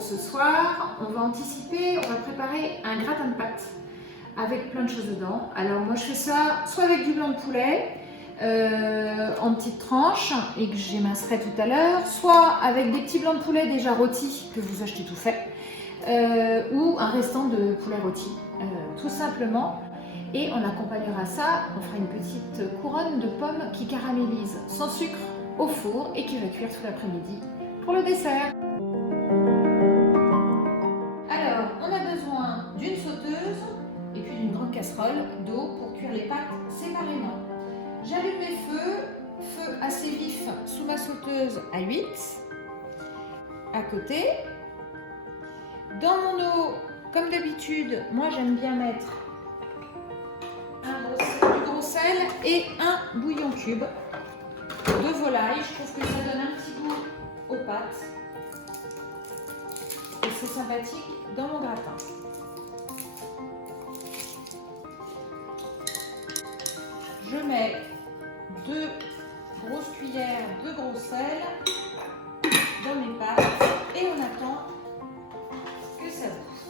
pour ce soir, on va anticiper, on va préparer un gratin de pâtes avec plein de choses dedans. Alors moi je fais ça soit avec du blanc de poulet en petites tranches et que j'émincerai tout à l'heure, soit avec des petits blancs de poulet déjà rôtis que vous achetez tout fait, ou un restant de poulet rôti, tout simplement. Et on accompagnera ça, on fera une petite couronne de pommes qui caramélise sans sucre au four et qui va cuire tout l'après-midi pour le dessert. Alors, on a besoin d'une sauteuse et puis d'une grande casserole d'eau pour cuire les pâtes séparément. J'allume mes feu assez vif sous ma sauteuse à 8, à côté. Dans mon eau, comme d'habitude, moi j'aime bien mettre du gros sel et un bouillon cube de volaille. Je trouve que ça donne un petit goût aux pâtes et c'est sympathique dans mon gratin. Je mets 2 grosses cuillères de gros sel dans mes pâtes et on attend que ça bouffe.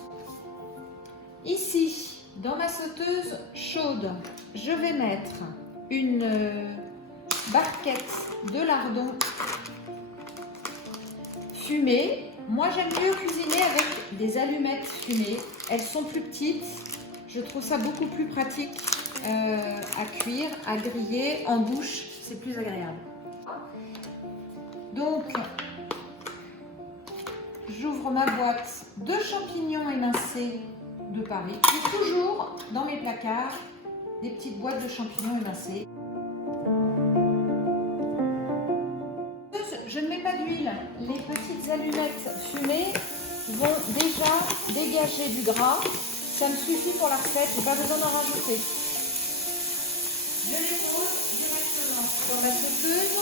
Ici, dans ma sauteuse chaude, je vais mettre une barquette de lardons fumés. Moi, j'aime mieux cuisiner avec des allumettes fumées. Elles sont plus petites. Je trouve ça beaucoup plus pratique à cuire, à griller en bouche. C'est plus agréable. Donc, j'ouvre ma boîte de champignons émincés de Paris. J'ai toujours dans mes placards des petites boîtes de champignons émincés. Je ne mets pas d'huile. Les petites allumettes fumées vont déjà dégager du gras. Ça me suffit pour la recette, je n'ai pas besoin d'en rajouter. Je les pose directement dans ma sauteuse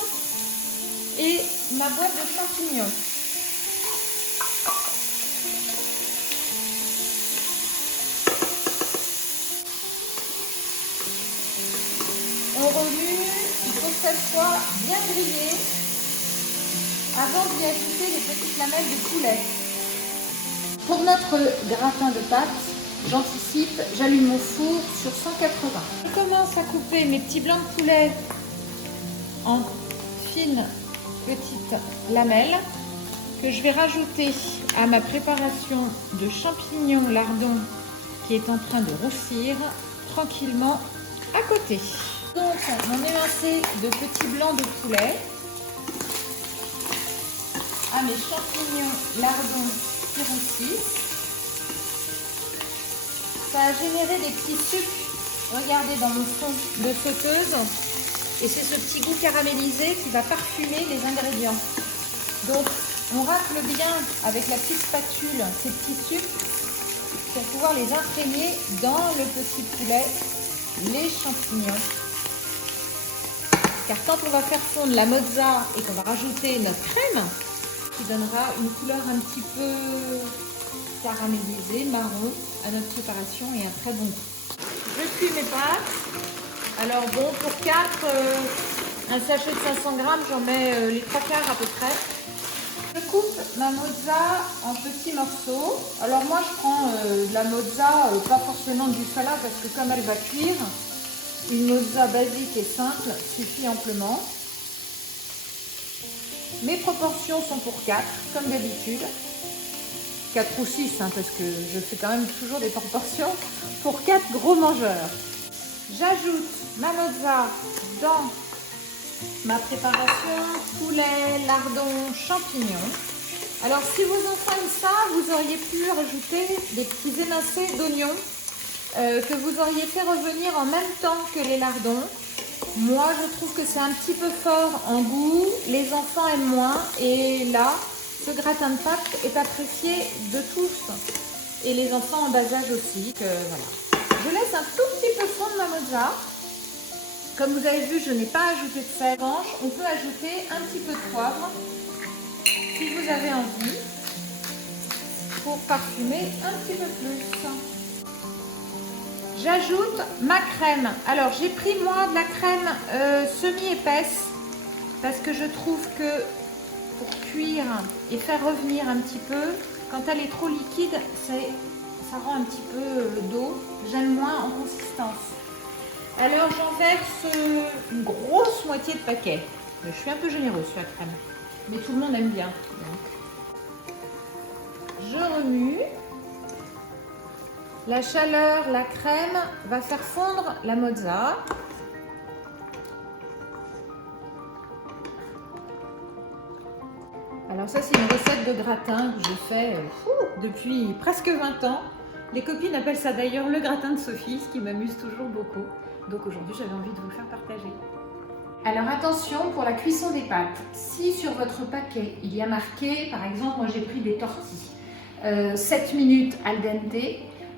et ma boîte de champignons. On remue, il faut que ça soit bien grillé avant d'y ajouter les petites lamelles de poulet. Pour notre gratin de pâtes, j'anticipe, j'allume mon four sur 180. Je commence à couper mes petits blancs de poulet en fines petites lamelles que je vais rajouter à ma préparation de champignons lardons qui est en train de roussir tranquillement à côté. Donc mon émincé de petits blancs de poulet, à mes champignons lardons qui roussissent. Ça a généré des petits sucs, regardez, dans mon fond de sauteuse. Et c'est ce petit goût caramélisé qui va parfumer les ingrédients. Donc on racle bien avec la petite spatule ces petits sucs pour pouvoir les imprégner dans le petit poulet, les champignons. Car quand on va faire fondre la mozza et qu'on va rajouter notre crème, qui donnera une couleur un petit peu caramélisée, marron, à notre préparation et un très bon goût. Je cuis mes pâtes. Alors bon, pour 4, un sachet de 500 grammes, j'en mets les 3 quarts à peu près. Je coupe ma mozza en petits morceaux. Alors moi je prends de la mozza, pas forcément du salat parce que comme elle va cuire, une mozza basique et simple suffit amplement. Mes proportions sont pour 4, comme d'habitude. 4 ou 6, hein, parce que je fais quand même toujours des proportions pour 4 gros mangeurs. J'ajoute ma mozza dans ma préparation, poulet, lardons, champignons. Alors si vos enfants aiment ça, vous auriez pu rajouter des petits émincés d'oignons que vous auriez fait revenir en même temps que les lardons. Moi, je trouve que c'est un petit peu fort en goût, les enfants aiment moins et là, ce gratin de pâtes est apprécié de tous et les enfants en bas âge aussi. Voilà. Je laisse un tout petit peu fondre ma mozza. Comme vous avez vu, je n'ai pas ajouté de sel. En revanche, on peut ajouter un petit peu de poivre si vous avez envie pour parfumer un petit peu plus. J'ajoute ma crème. Alors j'ai pris moi de la crème semi-épaisse parce que je trouve que pour cuire et faire revenir un petit peu, Quand elle est trop liquide, ça rend un petit peu d'eau. J'aime moins en consistance. Alors j'en verse une grosse moitié de paquet. Je suis un peu généreuse sur la crème, mais tout le monde aime bien. Donc. Je remue. La chaleur, la crème va faire fondre la mozza. Alors ça, c'est une recette de gratin que j'ai fait depuis presque 20 ans. Les copines appellent ça d'ailleurs le gratin de Sophie, ce qui m'amuse toujours beaucoup. Donc aujourd'hui, j'avais envie de vous le faire partager. Alors attention pour la cuisson des pâtes. Si sur votre paquet, il y a marqué, par exemple, moi j'ai pris des tortilles, 7 minutes al dente,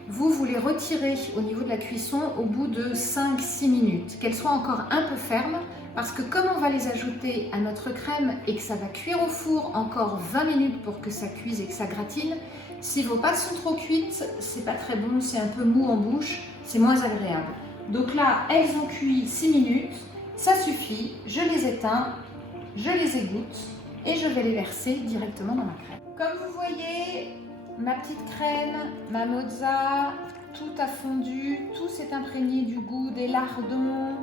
vous les retirez au niveau de la cuisson au bout de 5-6 minutes, qu'elles soient encore un peu fermes, parce que comme on va les ajouter à notre crème et que ça va cuire au four encore 20 minutes pour que ça cuise et que ça gratine, si vos pâtes sont trop cuites, c'est pas très bon, c'est un peu mou en bouche, c'est moins agréable. Donc là, elles ont cuit 6 minutes, ça suffit, je les éteins, je les égoutte et je vais les verser directement dans ma crème. Comme vous voyez, ma petite crème, ma mozza, tout a fondu, tout s'est imprégné du goût des lardons,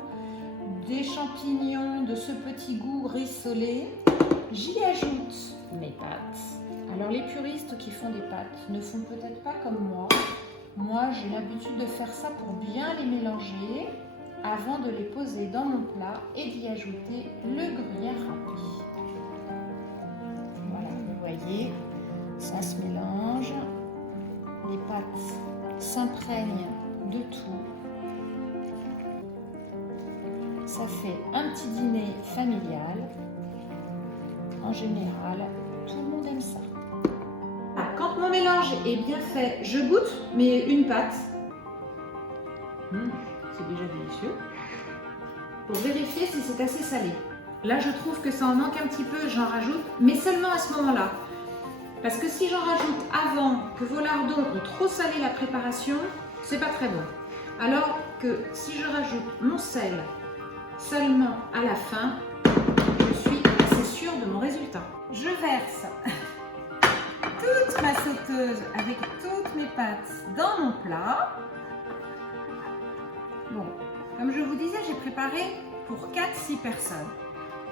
des champignons, de ce petit goût rissolé. J'y ajoute mes pâtes. Alors les puristes qui font des pâtes ne font peut-être pas comme moi. Moi, j'ai l'habitude de faire ça pour bien les mélanger avant de les poser dans mon plat et d'y ajouter le gruyère râpé. Voilà, vous voyez, ça se mélange. Les pâtes s'imprègnent de tout. Ça fait un petit dîner familial. En général, tout le monde aime ça. Quand mon mélange est bien fait, je goûte mais une pâte. C'est déjà délicieux. Pour vérifier si c'est assez salé. Là, je trouve que ça en manque un petit peu, j'en rajoute, mais seulement à ce moment-là. Parce que si j'en rajoute avant que vos lardons ont trop salé la préparation, c'est pas très bon. Alors que si je rajoute mon sel seulement à la fin, je suis assez sûre de mon résultat. Je verse toute ma sauteuse avec toutes mes pâtes dans mon plat. Bon, comme je vous disais, j'ai préparé pour 4-6 personnes.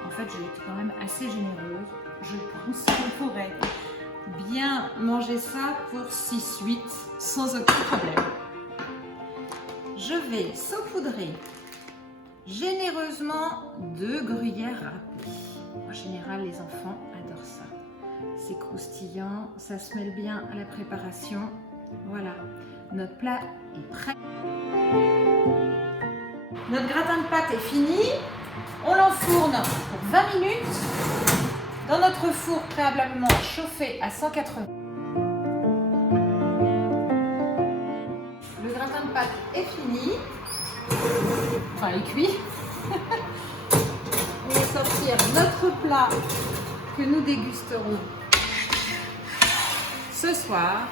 En fait, j'ai été quand même assez généreuse. Je pense qu'on pourrait bien manger ça pour 6-8 sans aucun problème. Je vais saupoudrer généreusement de gruyère râpé. En général, les enfants adorent ça. C'est croustillant, ça se mêle bien à la préparation. Voilà, notre plat est prêt. Notre gratin de pâte est fini. On l'enfourne pour 20 minutes dans notre four préalablement chauffé à 180. Le gratin de pâte est fini. Enfin, il est cuit. On va sortir notre plat que nous dégusterons ce soir.